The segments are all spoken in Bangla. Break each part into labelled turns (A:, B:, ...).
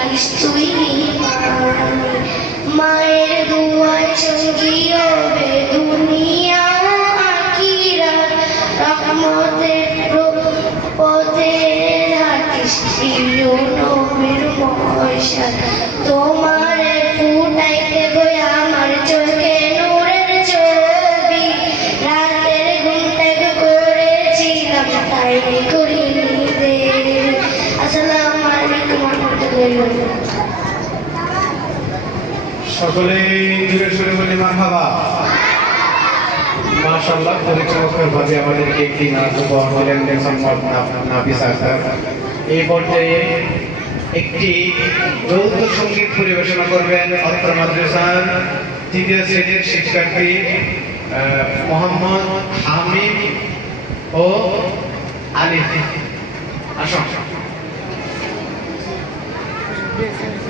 A: তুই মায়ের দুয়া চঙ্গি রবে দুনিয়া আকিরা রহমতের পথে হাঁটিস প্রিয় নবীর মহাশা তোমার ফুটাইতে বই আমার চোখে নূরের ছবি রাতের ঘুম ত্যাগ করেছিলাম, তাই করি
B: সকলে জুড়ে সুরে বলি, মারহাবা। মাশাআল্লাহ খুবই চমৎকার ভাবে আমাদেরকে একটি নাচ উপহার দিলেন সম্মান পরিবেশনা করবেন অত্র মাদ্রাসার তৃতীয় শ্রেণির শিক্ষার্থী মোহাম্মদ হামিদ ও আলিফ।
A: Assam Yes, yes.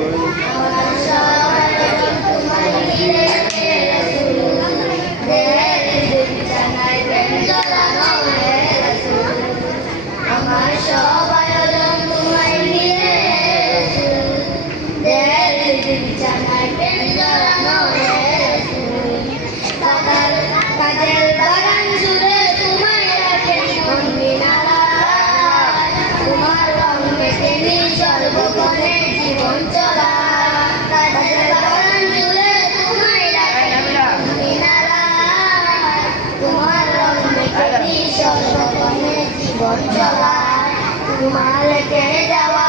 A: Malakai Jawa